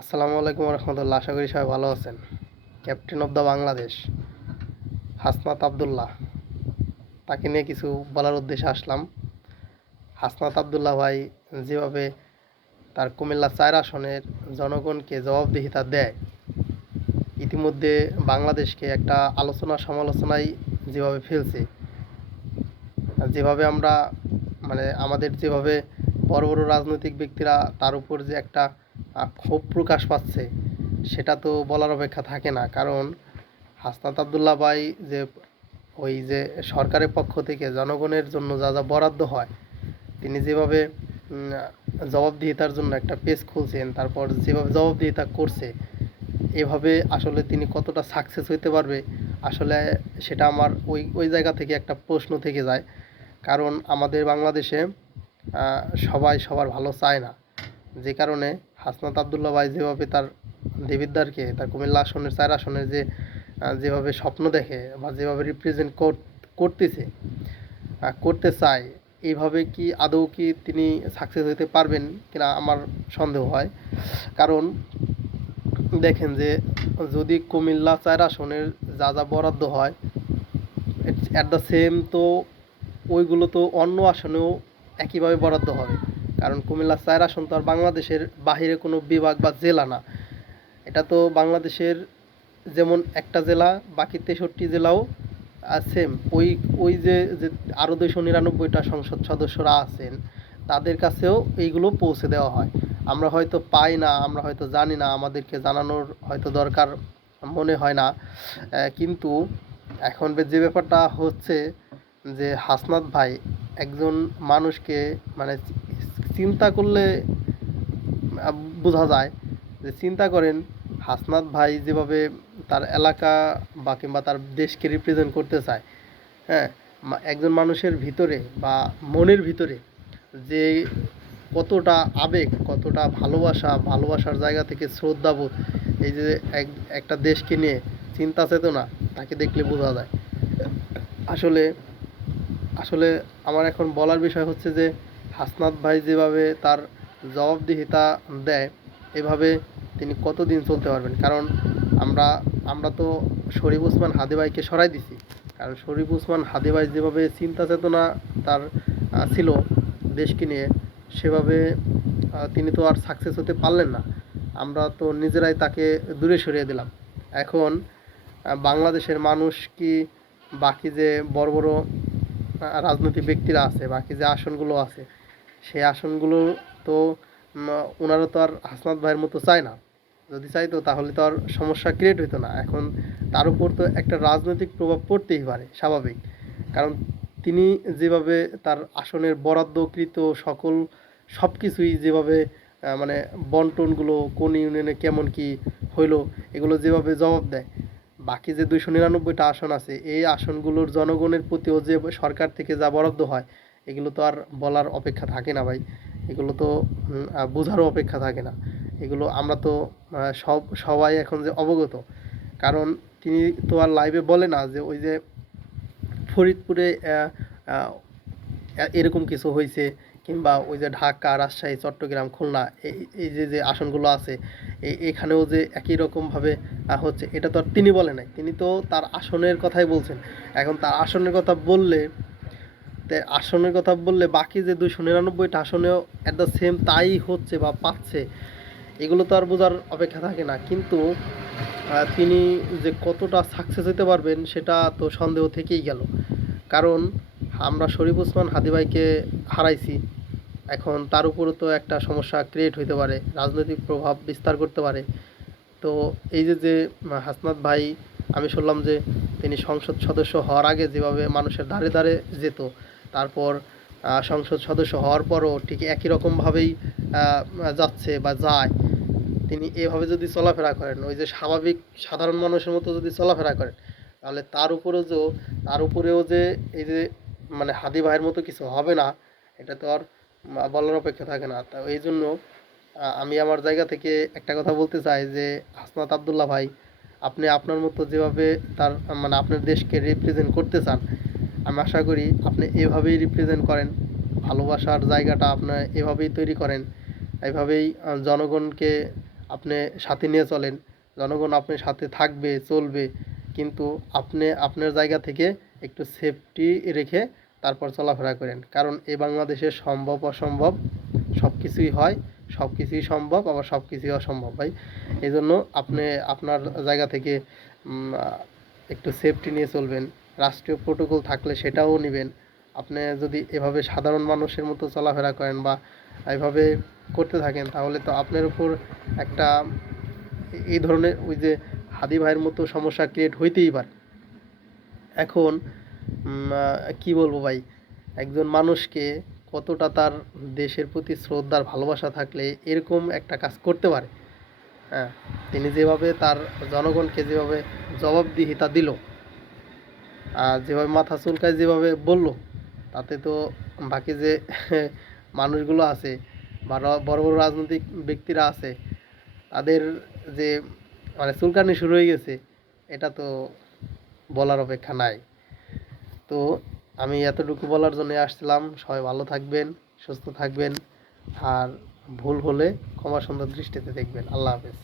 আসসালামু আলাইকুম রহমতুল্লাহ। আশা করি সবাই ভালো আছেন। Captain of the Bangladesh Hasnat Abdullah, তাকে নিয়ে কিছু বলার উদ্দেশ্যে আসলাম। হাসনাত আবদুল্লাহ ভাই যেভাবে তার কুমিল্লা ৪ আসনের জনগণকে জবাবদিহিতা দেয়, ইতিমধ্যে বাংলাদেশকে একটা আলোচনা সমালোচনায় যেভাবে ফেলছে, যেভাবে আমরা আমাদের যেভাবে বড় বড় রাজনৈতিক ব্যক্তিরা তার উপর যে একটা ক্ষোভ প্রকাশ পাচ্ছে, সেটা তো বলার অপেক্ষা থাকে না। কারণ হাসনাত আবদুল্লাহ ভাই যে ওই যে সরকারের পক্ষ থেকে জনগণের জন্য যা যা বরাদ্দ হয়, তিনি যেভাবে উম, জবাবদিহিতার জন্য একটা পেজ খুলছেন, তারপর যেভাবে জবাবদিহিতা করছে, এভাবে আসলে তিনি কতটা সাকসেস হইতে পারবে, আসলে সেটা আমার ওই ওই জায়গা থেকে একটা প্রশ্ন থেকে যায়। কারণ আমাদের বাংলাদেশে সবাই সবার ভালো চায় না, যে কারণে হাসনাত আবদুল্লাহ ভাই যেভাবে তার দেবিদ্বারকে তার কুমিল্লা আসনের ৪ আসনের যেভাবে স্বপ্ন দেখে বা যেভাবে রিপ্রেজেন্ট করতেছে, করতে চায়, এইভাবে কি আদৌ কি তিনি সাকসেস হতে পারবেন কিনা আমার সন্দেহ হয়। কারণ দেখেন যে যদি কুমিল্লা ৪ আসনের যা যা বরাদ্দ হয়, অ্যাট দ্য সেম তো ওইগুলো তো অন্য আসনেও একইভাবে বরাদ্দ হবে। কারণ কুমিল্লা ৪ আসন তো আর বাংলাদেশের বাহিরে কোনো বিভাগ বা জেলা না। এটা তো বাংলাদেশের যেমন একটা জেলা, বাকি ৬৩ জেলাও সেম ওই ওই যে যে আরও ২৯৯টা সংসদ সদস্যরা আছেন, তাদের কাছেও এইগুলো পৌঁছে দেওয়া হয়। আমরা হয়তো পাই না, আমরা হয়তো জানি না, আমাদেরকে জানানোর হয়তো দরকার মনে হয় না। কিন্তু এখন যে ব্যাপারটা হচ্ছে, যে হাসনাত ভাই একজন মানুষকে মানে চিন্তা করলে বোঝা যায়, যে চিন্তা করেন হাসনাত ভাই যেভাবে তার এলাকা বা কিংবা তার দেশকে রিপ্রেজেন্ট করতে চায়, হ্যাঁ, একজন মানুষের ভিতরে বা মনের ভিতরে যে কতটা আবেগ, কতটা ভালোবাসার জায়গা থেকে শ্রদ্ধাবোধ, এই যে একটা দেশকে নিয়ে চিন্তা চেতনা, তাকে দেখলে বোঝা যায়। আসলে আসলে আমার এখন বলার বিষয় হচ্ছে যে হাসনাত ভাই যেভাবে তার জবাবদিহিতা দেয়, এভাবে তিনি কতদিন চলতে পারবেন। কারণ আমরা আমরা তো শরীফ ওসমান হাদি ভাইকে সরাই দিছি। কারণ শরীফ ওসমান হাদি ভাই যেভাবে চিন্তা চেতনা তার ছিল দেশকে নিয়ে, সেভাবে তিনি তো আর সাকসেস হতে পারলেন না। আমরা তো নিজেরাই তাকে দূরে সরিয়ে দিলাম। এখন বাংলাদেশের মানুষ কি বাকি যে বড় বড় রাজনৈতিক ব্যক্তিরা আছে, বাকি যে আসনগুলো আছে, সেই আসনগুলো তো ওনারা তো আর হাসনাত ভাইয়ের মতো চায় না। যদি চাইতো তাহলে তো আর সমস্যা ক্রিয়েট হতো না। এখন তার উপর তো একটা রাজনৈতিক প্রভাব পড়তেই পারে, স্বাভাবিক। কারণ তিনি যেভাবে তার আসনের বরাদ্দকৃত সব কিছুই যেভাবে বন্টনগুলো কোন ইউনিয়নে কেমন কি হইলো, এগুলো যেভাবে জবাব দেয়, বাকি যে ২৯৯টা আসন আছে, এই আসনগুলোর জনগণের প্রতিও যে সরকার থেকে যা বরাদ্দ হয়, এগুলো তো আর বলার অপেক্ষা থাকে না ভাই। এগুলো তো বোঝারও অপেক্ষা থাকে না। এগুলো আমরা তো সবাই এখন যে অবগত। কারণ তিনি তো আর লাইভে বলে না যে ওই যে ফরিদপুরে আহ, এরকম কিছু হয়েছে, কিংবা ওই যে ঢাকা, রাজশাহী, চট্টগ্রাম, খুলনা, এই যে যে আসনগুলো আছে, এখানেও যে একই রকমভাবে হচ্ছে, এটা তো আর তিনি বলে নাই। তিনি তো তার আসনের কথাই বলছেন। এখন তার আসনের কথা বললে বাকি যে ২৯৯টা আসনেও অ্যাট দ্য সেম তাই হচ্ছে বা পাচ্ছে, এগুলো তো আর বোঝার অপেক্ষা থাকে না। কিন্তু তিনি যে কতটা সাকসেস হতে পারবেন, সেটা তো সন্দেহ থেকেই গেল। কারণ আমরা শরীফ ওসমান হাদি ভাইকে হারাইছি। এখন তার উপরও তো একটা সমস্যা ক্রিয়েট হইতে পারে, রাজনৈতিক প্রভাব বিস্তার করতে পারে। তো এই যে যে হাসনাত ভাই, আমি শুনলাম যে তিনি সংসদ সদস্য হওয়ার আগে যেভাবে মানুষের ধারে ধারে যেত, তারপর সংসদ সদস্য হওয়ার পরও ঠিক একই রকমভাবেই যাচ্ছে বা যায়। তিনি এভাবে যদি চলাফেরা করেন, ওই যে স্বাভাবিক সাধারণ মানুষের মতো যদি চলাফেরা করেন, তাহলে তার উপরেও যে এই যে হাদি ভাইয়ের মতো কিছু হবে না, এটা তো আর বলার অপেক্ষা থাকে না। তা এই জন্য আমি আমার জায়গা থেকে একটা কথা বলতে চাই যে হাসনাত আবদুল্লাহ ভাই, আপনি আপনার মতো যেভাবে তার আপনার দেশকে রিপ্রেজেন্ট করতে চান, আমি আশা করি আপনি এভাবেই রিপ্রেজেন্ট করেন। ভালোবাসার জায়গাটা আপনার এভাবেই তৈরি করেন, এভাবেই জনগণকে আপনি সাথে নিয়ে চলেন, জনগণ আপনার সাথে থাকবে, চলবে, কিন্তু আপনি আপনার জায়গা থেকে একটু সেফটি রেখে তারপর চলাফেরা করেন। কারণ এই বাংলাদেশে সম্ভব অসম্ভব সব কিছুই হয়, সব কিছুই সম্ভব, আবার সব কিছুই অসম্ভব ভাই। এই জন্য আপনি আপনার জায়গা থেকে একটু সেফটি নিয়ে চলবেন। রাষ্ট্রীয় প্রোটোকল থাকলে সেটাও নেবেন। আপনি যদি এভাবে সাধারণ মানুষের মতো চলাফেরা করেন বা এভাবে করতে থাকেন, তাহলে তো আপনার উপর একটা এই ধরনের ওই যে হাদি ভাইয়ের মতো সমস্যা ক্রিয়েট হইতেই পারে। এখন কি বলবো ভাই, একজন মানুষকে কতটা তার দেশের প্রতি শ্রদ্ধার ভালোবাসা থাকলে এরকম একটা কাজ করতে পারে। হ্যাঁ, তিনি যেভাবে তার জনগণকে যেভাবে জবাবদিহিতা দিল, আর যেভাবে মাথা চুলকায় যেভাবে বলল, তাতে তো বাকি যে মানুষগুলো আছে বা বড় বড় রাজনৈতিক ব্যক্তিরা আছে, তাদের যে মানে চুলকানি শুরু হয়ে গেছে, এটা তো বলার অপেক্ষা নাই। তো আমি এতটুকু বলার জন্য আসছিলাম। সবাই ভালো থাকবেন, সুস্থ থাকবেন, আর ভুল হলে ক্ষমা সুন্দর দৃষ্টিতে দেখবেন। আল্লাহ হাফেজ।